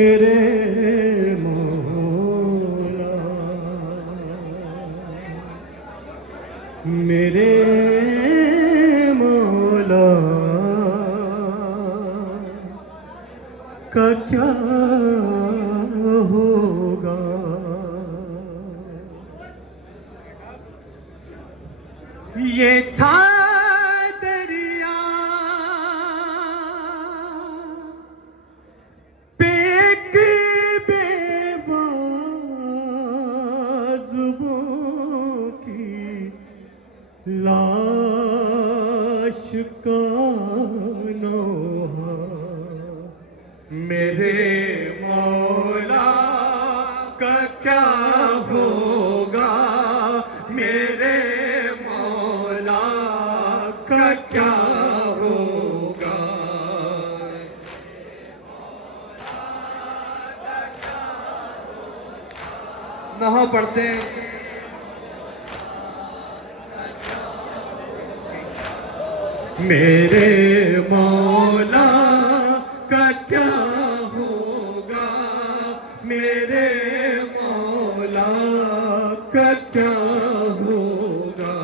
میرے مولا میرے مولا کا کیا ہوگا؟ یہ تھا دریا پہ ایک بے بازوؤں کی لاش کا نوحہ میرے مولا کا کیا ہوگا؟ میرے مولا کا کیا ہوگا؟ نہا پڑھتے ہیں میرے مولا کا کیا ہوگا؟ میرے مولا کا کیا ہوگا؟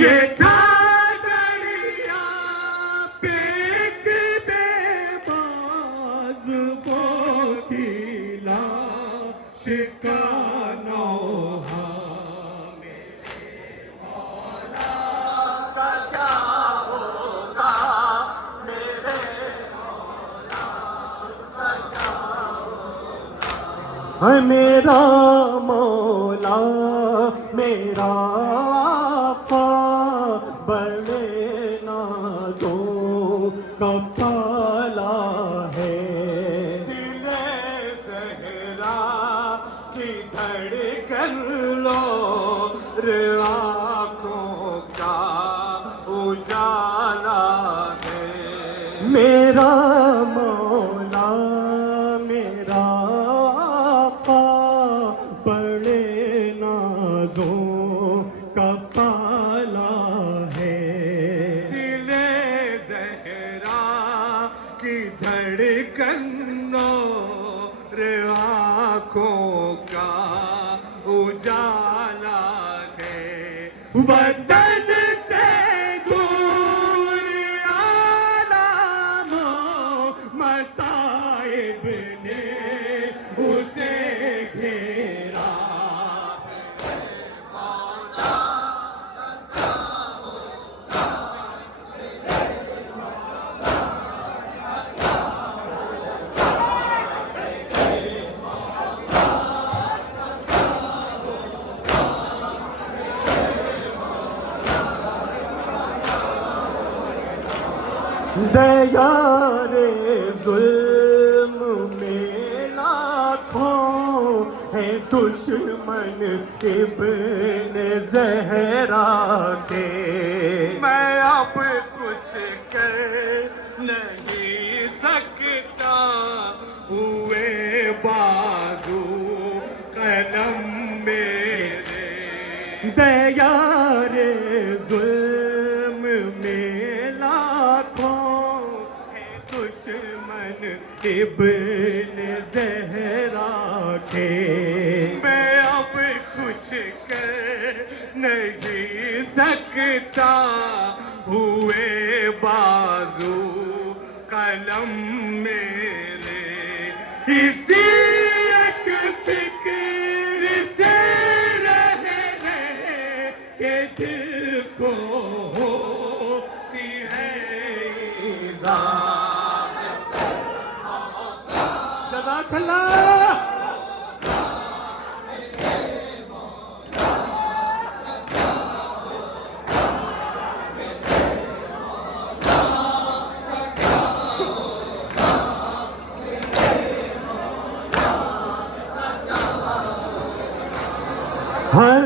یہ تھا دریا پہ ایک بے بازوؤں کی لاش کا نوحہ میرے مولا کا کیا ہوگا؟ میرے مولا کا کیا ہوگا؟ میرا مولا میرا آقا بڑے نازوں کا پالا ہے دل زہرا کی دھڑکن لو آنکھوں کا اجالا ہے میرا مولا میرا آقا بڑے نازوں کا پالا ہے دل زہرا کی دھڑکن نور آنکھوں کا اجالا ہے وطن سے دور عالم و مصائب نے اسے گھیرا دیار ظلم میں لاکھوں ہے دشمن ابن زہرا کے میں اب کچھ کر نہیں سکتا ہوئے بازو قلم میرے دیار ظلم میں لاکھوں ہے دشمن ابن زہرا کے میں اب کچھ کر نہیں سکتا ہوئے بازو قلم میرے اسی ایک فکر سے رہے کہ دل کو ہوتی ہے ایذا جزاک اللہ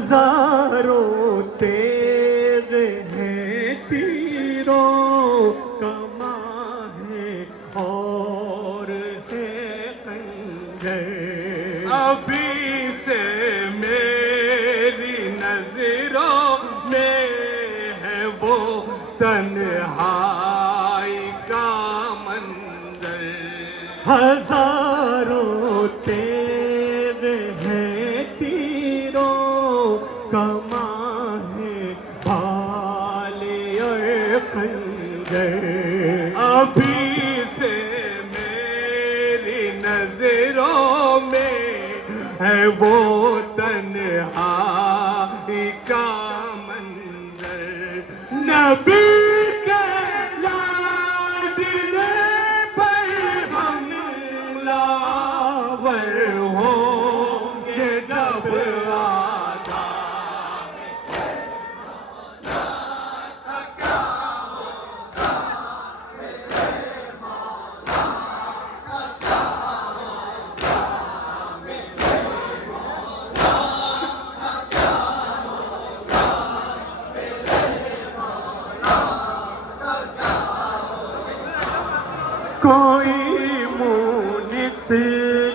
ہزاروں تیغ ہیں تیروں کماں ہے اور ہے خنجر ابھی ہزاروں تیز ہیں تیروں کماں ہے بھال اور خنجر ابھی سے میری نظروں میں ہے وہ تنہائی کا منظر نبی کے لاڈلے پر ہم لاور ہوں گے جب آدھا کوئی مونس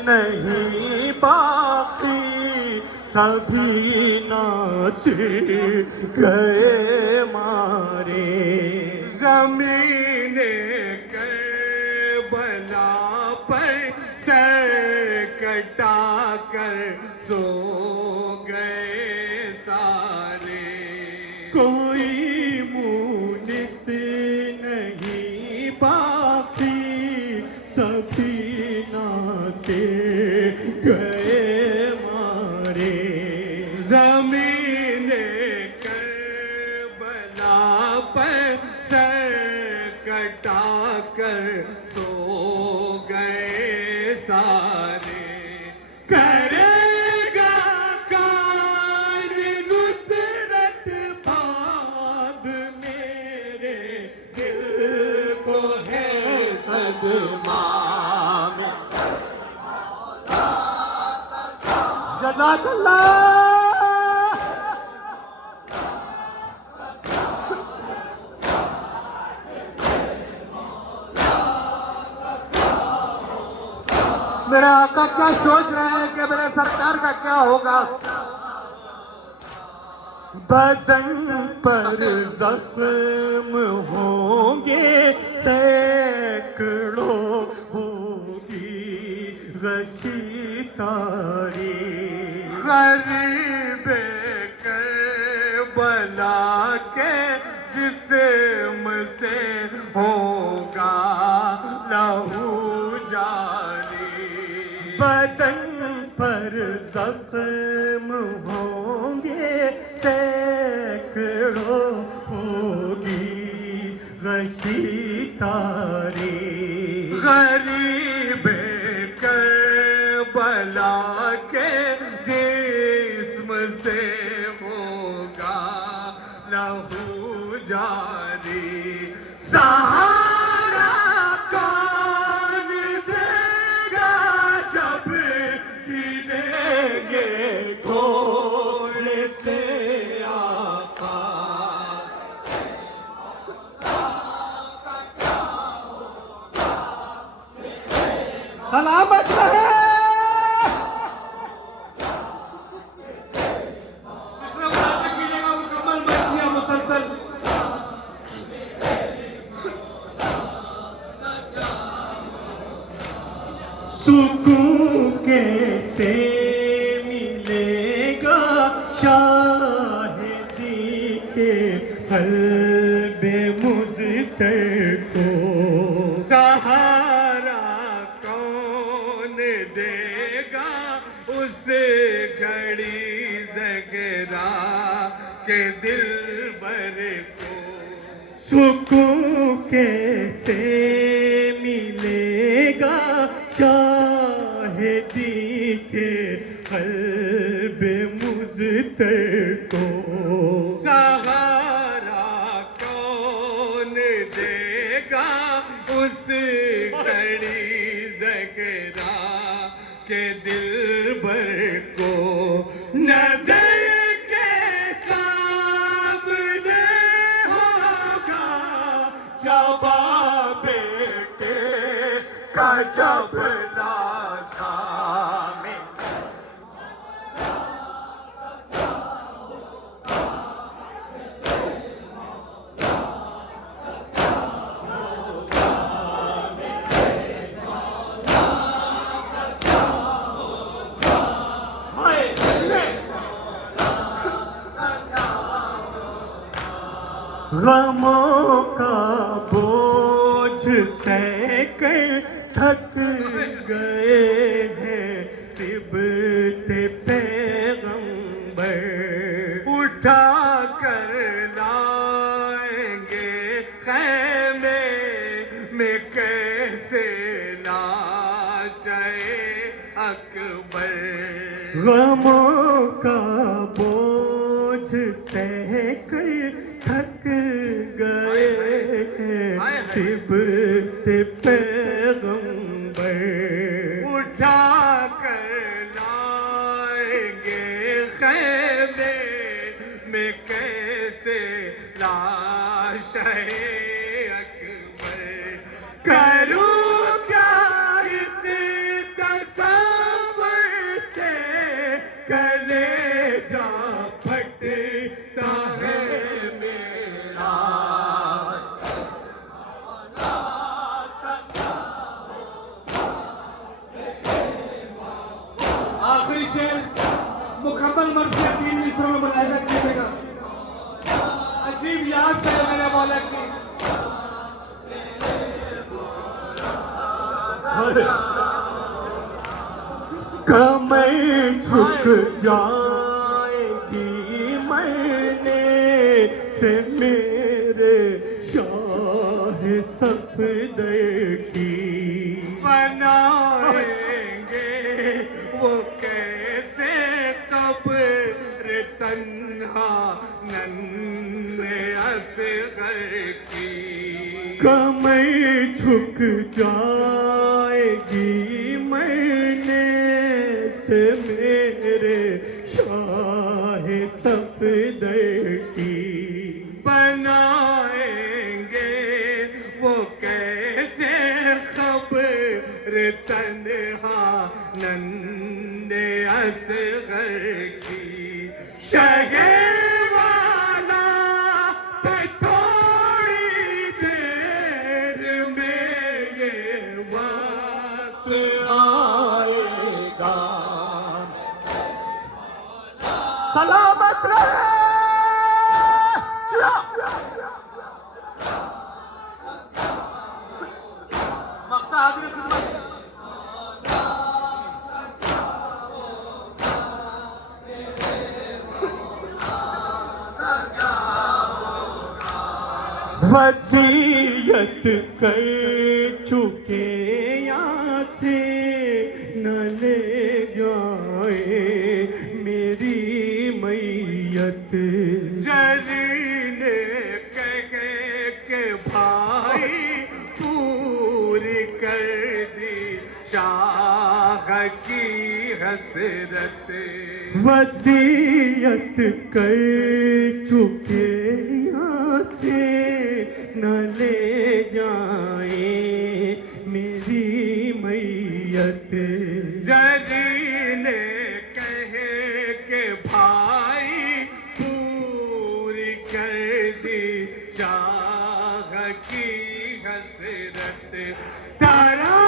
نہیں باقی سبھی ناصر گئے مارے زمین کربلا پر سر کٹا کر سو گئے سارے کوئی مونس نہیں باقی سبھی ناصر گئے مارے زمین کربلا پر سر کٹا کر سو گئے سارے کرے گا کار نصرت بعد میرے دل کو ہے صدمہ جزاک اللہ میرے آقا کیا سوچ رہے ہیں کہ میرے سرکار کا کیا ہوگا بدن پر زخم ہوں گے سینکڑوں ہوگی غشی تاری غریب کربلا کے جسم سے ہوگا لہو جاری بدن پر زخم ہوں گے سینکڑوں ہوگی غشی تاری غریب کربلا کے جسم سے ہوگا لہو جاری سہارا کون دے گا جب گریں گے گھوڑے سے آقا سلامت رہے سکون کیسے ملے گا شاہدی کے قلب مضطر کو سہارا کون دے گا اس گھڑی زگرا کے دلبر کو سکون کیسے ملے گا شاہدی کے قلب مضطر کو سہارا کون دے گا اس گھڑی زگرا کے دلبر کو نظر کے سامنے ہوگا جب بیٹے کا جب لاشا میں غموں کا بوجھ سہ کر تھک گئے ہیں سبت پیغمبر، اٹھا کر لائیں گے خیمے میں کیسے لاشِ اکبر، غموں کا بوجھ سہ کر تھک گئے ہیں سبت پیغمبر، اٹھا کر لائیں گے خیمے میں کیسے لاشِ اکبر، کروں کیا اس تصور سے کلیجہ پھٹتا ہے میرا، آخری شعر مکمل مرثیہ 3 مصروں میں ملاحظہ کیجیے گا، عجیب یاد سے میرے مولا کی. کمر جھک جائے گی مرنے سے میرے شاہ صفدر کی، بنائیں گے وہ کیسے قبر تنہا ننھے اصغر کی، کمر جھک جائے گی مرنے سے میرے شاہ صفدر کی، بنائیں گے وہ کیسے خبر تنہا ننھے اصغر کی، شہر والا پہ تھوڑی دیر میں یہ وقت آئے گا، سلامت رہے وقت حاضر خدمت. وصیت کر چکے یہاں سے نہ لے جائے میری میت، جلیل کہے کہ بھائی پوری کر دی شاہ کی حسرت، وصیت کر چکے یہاں سے نہ لے جائیں میری میت، جلیل کہے کہ بھائی پوری کر دی شاہ کی حسرت، ترا